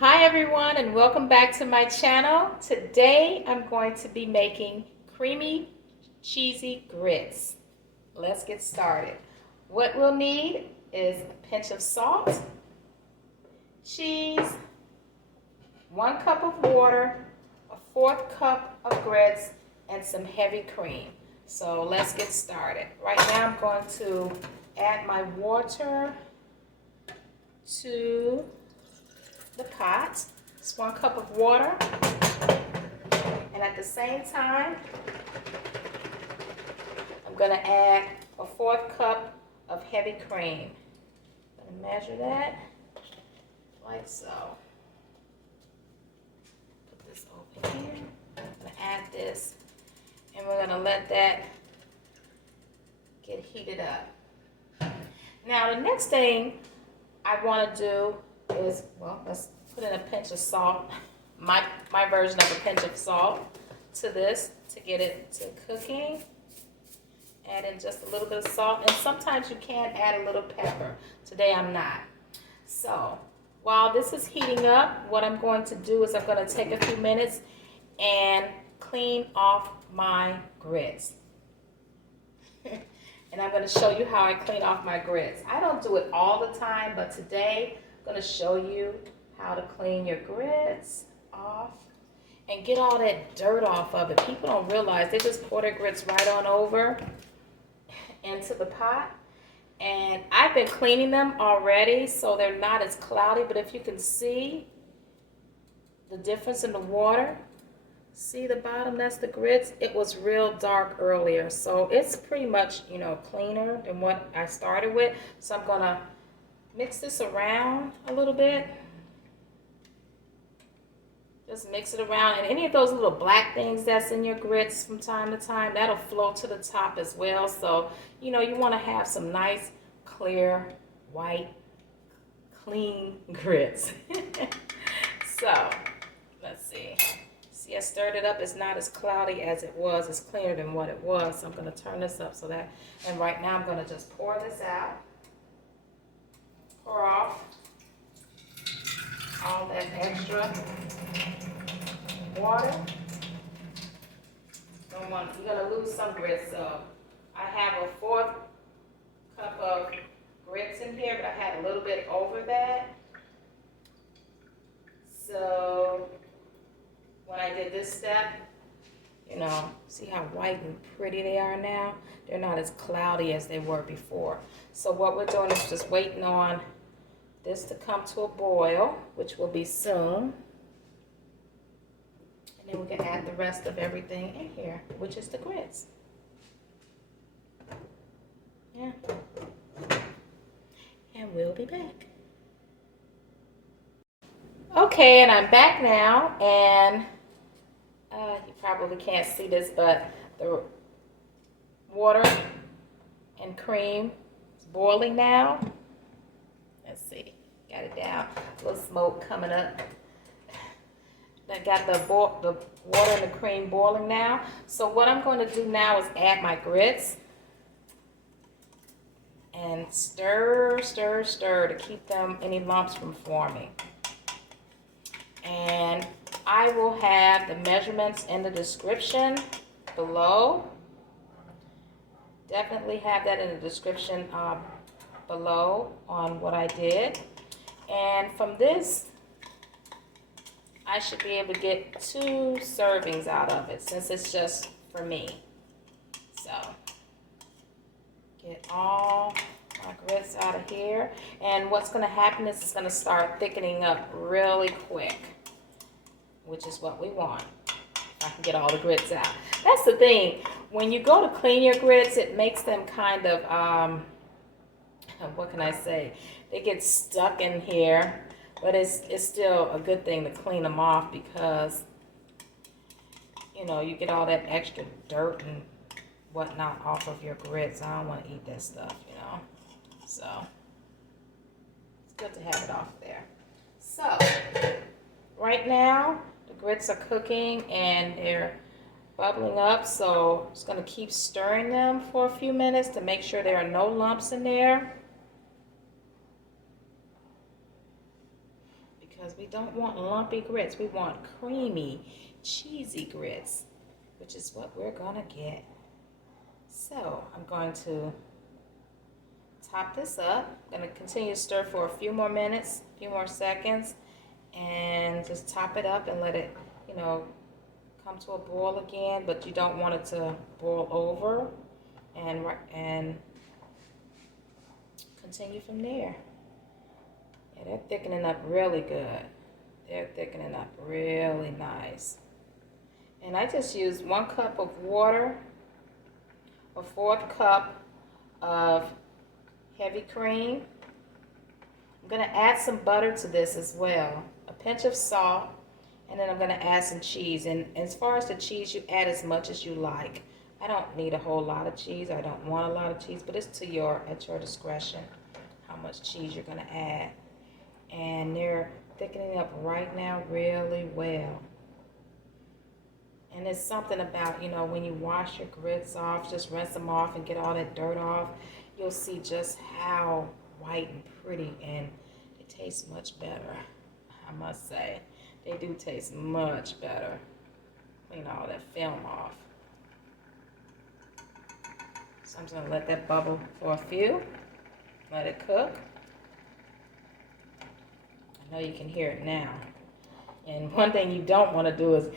Hi everyone and welcome back to my channel. Today I'm going to be making creamy cheesy grits. Let's get started. What we'll need is a pinch of salt, cheese, 1 cup of water, a 1/4 cup of grits, and some heavy cream. So let's get started. Right now I'm going to add my water to the pot. It's 1 cup of water, and at the same time I'm going to add a 1/4 cup of heavy cream. I'm going to measure that like so. Put this over here. I'm going to add this, and we're going to let that get heated up. Now the next thing I want to do is, well, let's put in a pinch of salt, my version of a pinch of salt to this to get it to cooking. Add in just a little bit of salt, and sometimes you can add a little pepper. Today I'm not. So while this is heating up, what I'm going to do is I'm going to take a few minutes and clean off my grits. And I'm going to show you how I clean off my grits. I don't do it all the time, but today I'm going to show you how to clean your grits off and get all that dirt off of it. People don't realize they just pour their grits right on over into the pot. And I've been cleaning them already so they're not as cloudy, but if you can see the difference in the water, see the bottom, that's the grits. It was real dark earlier, so it's pretty much, cleaner than what I started with. So I'm gonna mix this around a little bit. Just mix it around, and any of those little black things that's in your grits from time to time, that'll flow to the top as well. So, you want to have some nice, clear, white, clean grits. So, let's see. See, I stirred it up. It's not as cloudy as it was. It's cleaner than what it was. So I'm going to turn this up so that, and right now I'm going to just pour this out. Pour off all that extra water. You're going to lose some grits. So I have a 1/4 cup of grits in here, but I had a little bit over that. So when I did this step, see how white and pretty they are now? They're not as cloudy as they were before. So what we're doing is just waiting on this to come to a boil, which will be soon. And then we can add the rest of everything in here, which is the grits. Yeah. And we'll be back. Okay, and I'm back now, and you probably can't see this, but the water and cream is boiling now. Let's see, got it down. A little smoke coming up. I got the water and the cream boiling now. So what I'm going to do now is add my grits and stir, stir, stir to keep any lumps from forming. And I will have the measurements in the description below. Definitely have that in the description below on what I did. And from this, I should be able to get 2 servings out of it since it's just for me. So get all my grits out of here. And what's going to happen is it's going to start thickening up really quick, which is what we want. If I can get all the grits out. That's the thing. When you go to clean your grits, it makes them kind of, what can I say? They get stuck in here. But it's still a good thing to clean them off because, you get all that extra dirt and whatnot off of your grits. I don't want to eat that stuff, So, it's good to have it off there. So, right now, the grits are cooking and they're bubbling up. So, I'm just going to keep stirring them for a few minutes to make sure there are no lumps in there. because we don't want lumpy grits. We want creamy, cheesy grits, which is what we're gonna get. So I'm going to top this up. I'm gonna continue to stir for a few more minutes, a few more seconds, and just top it up and let it, you know, come to a boil again, but you don't want it to boil over, and continue from there. Yeah, they're thickening up really good. They're thickening up really nice. And I just used 1 cup of water, a 1/4 cup of heavy cream. I'm going to add some butter to this as well, a pinch of salt, and then I'm going to add some cheese. And as far as the cheese, you add as much as you like. I don't need a whole lot of cheese. I don't want a lot of cheese, but it's at your discretion how much cheese you're going to add. And they're thickening up right now really well. And it's something about, you know, when you wash your grits off, just rinse them off and get all that dirt off, you'll see just how white and pretty, and it tastes much better, I must say. They do taste much better. Clean all that film off. So I'm just going to let that bubble for a few. Let it cook. I know you can hear it now. And one thing you don't want to do is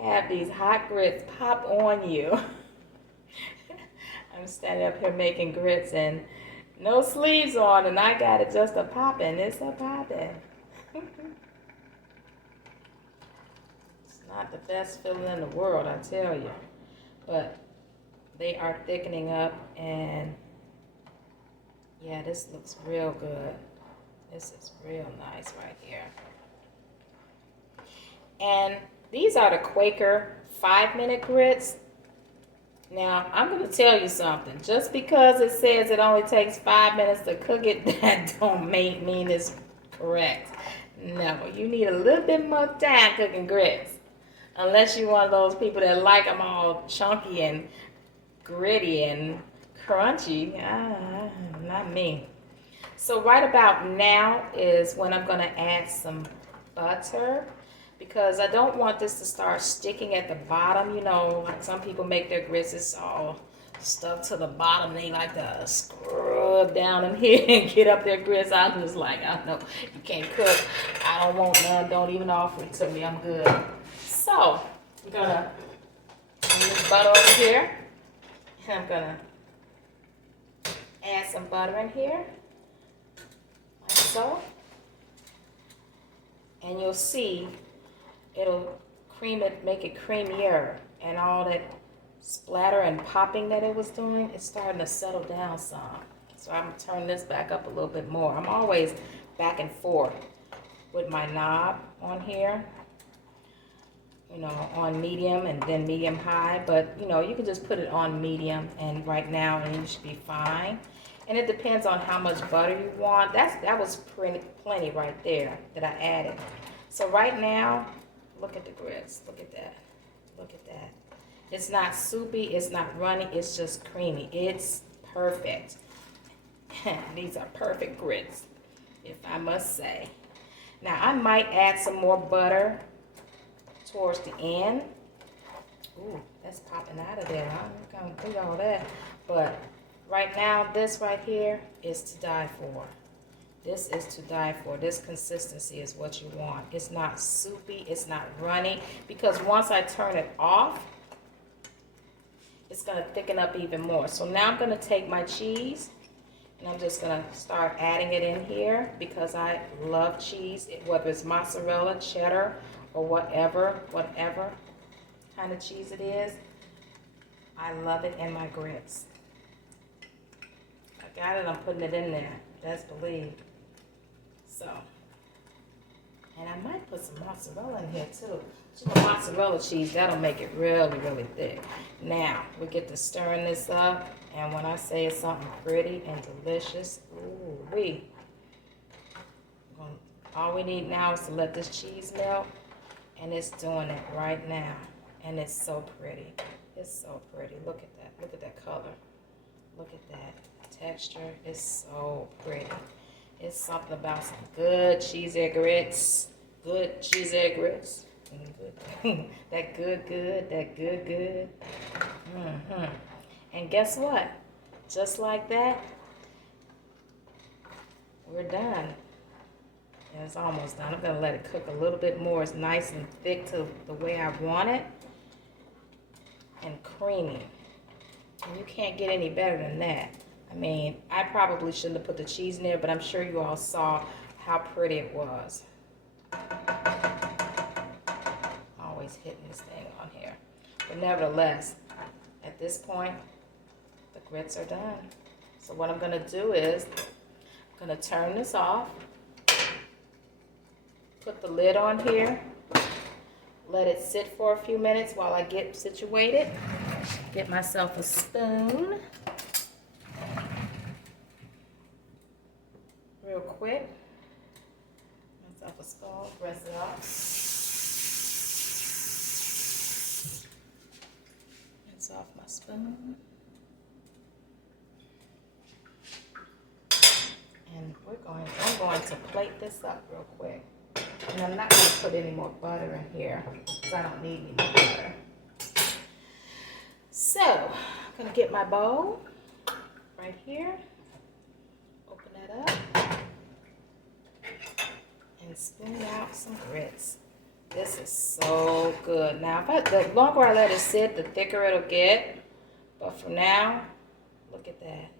have these hot grits pop on you. I'm standing up here making grits and no sleeves on, and I got it just a popping. It's a popping. It's not the best feeling in the world, I tell you. But they are thickening up, and yeah, this looks real good. This is real nice right here. And these are the Quaker 5-minute grits. Now, I'm going to tell you something. Just because it says it only takes 5 minutes to cook it, that don't mean it's correct. No, you need a little bit more time cooking grits. Unless you're one of those people that like them all chunky and gritty and crunchy. Not me. So right about now is when I'm going to add some butter, because I don't want this to start sticking at the bottom. You know, like some people make their grits, it's all stuck to the bottom. They like to scrub down in here and get up their grits. I'm just like, I know you can't cook. I don't want none. Don't even offer it to me. I'm good. So I'm going to use butter over here. And I'm going to add some butter in here, like so. And you'll see it'll cream it, make it creamier, and all that splatter and popping that it was doing, it's starting to settle down some. So I'm going to turn this back up a little bit more. I'm always back and forth with my knob on here, you know, on medium and then medium high, but you know, you can just put it on medium and right now, and you should be fine. And it depends on how much butter you want. That was plenty right there that I added. So right now, look at the grits. Look at that. Look at that. It's not soupy. It's not runny. It's just creamy. It's perfect. These are perfect grits, if I must say. Now, I might add some more butter towards the end. Ooh, that's popping out of there. I'm going to do all that. But right now, this right here is to die for. This is to die for. This consistency is what you want. It's not soupy. It's not runny. Because once I turn it off, it's going to thicken up even more. So now I'm going to take my cheese, and I'm just going to start adding it in here because I love cheese, whether it's mozzarella, cheddar, or whatever kind of cheese it is. I love it in my grits. I got it. I'm putting it in there. Best believe. So, and I might put some mozzarella in here too. Just the mozzarella cheese, that'll make it really, really thick. Now, we get to stirring this up, and when I say it's something pretty and delicious, ooh-wee. All we need now is to let this cheese melt, and it's doing it right now. And it's so pretty. It's so pretty. Look at that. Look at that color. Look at that texture. It's so pretty. It's something about some good cheesy grits good cheese egg grits. That good. And guess what? Just like that, we're done. And it's almost done. I'm gonna let it cook a little bit more. It's nice and thick to the way I want it. And creamy. And you can't get any better than that. I mean, I probably shouldn't have put the cheese in there, but I'm sure you all saw how pretty it was. Always hitting this thing on here. But nevertheless, at this point, the grits are done. So what I'm gonna do is, I'm gonna turn this off, put the lid on here, let it sit for a few minutes while I get situated. Get myself a spoon. Real quick. Myself a spoon, press it off. Rinse off my spoon. And I'm going to plate this up real quick. And I'm not going to put any more butter in here because I don't need any more butter. So, I'm going to get my bowl right here. Open that up. And spoon out some grits. This is so good. Now, the longer I let it sit, the thicker it'll get. But for now, look at that.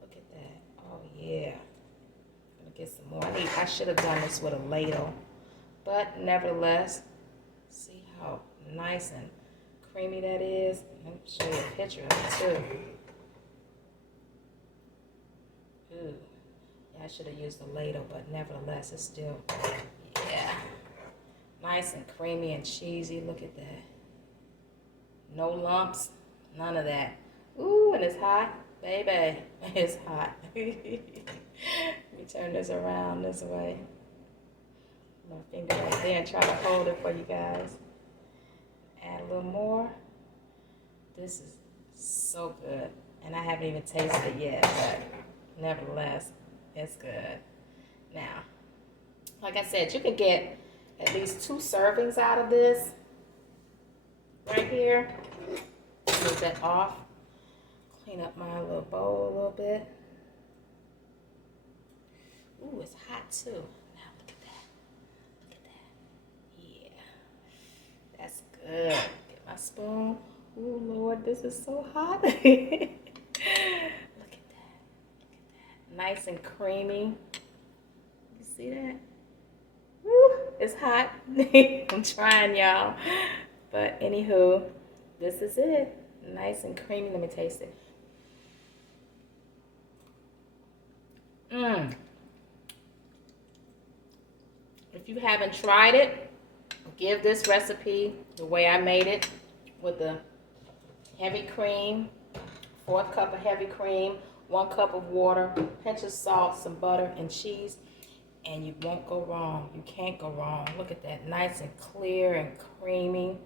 Look at that. Oh, yeah. I'm going to get some more. I should have done this with a ladle. But nevertheless, see how nice and creamy that is. Let me show you a picture of it, too. Ooh. I should have used a ladle, but nevertheless, it's still, yeah, nice and creamy and cheesy. Look at that. No lumps, none of that. Ooh, and it's hot, baby. It's hot. Let me turn this around this way. My finger right there and try to hold it for you guys. Add a little more. This is so good. And I haven't even tasted it yet, but nevertheless, it's good. Now, like I said, you can get at least 2 servings out of this right here. Move that off. Clean up my little bowl a little bit. Ooh, it's hot too. Now look at that. Look at that. Yeah. That's good. Get my spoon. Ooh, Lord, this is so hot. Nice and creamy. You see that? Woo, it's hot. I'm trying, y'all. But anywho, this is it. Nice and creamy. Let me taste it. If you haven't tried it, give this recipe the way I made it with the heavy cream, 1/4 cup of heavy cream, 1 cup of water, pinch of salt, some butter, and cheese, and you won't go wrong. You can't go wrong. Look at that, nice and clear and creamy.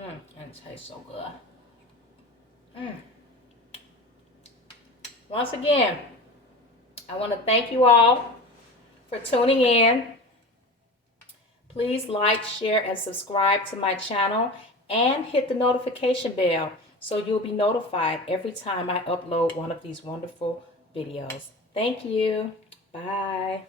And it tastes so good. Once again, I want to thank you all for tuning in. Please like, share, and subscribe to my channel, and hit the notification bell so you'll be notified every time I upload one of these wonderful videos. Thank you. Bye.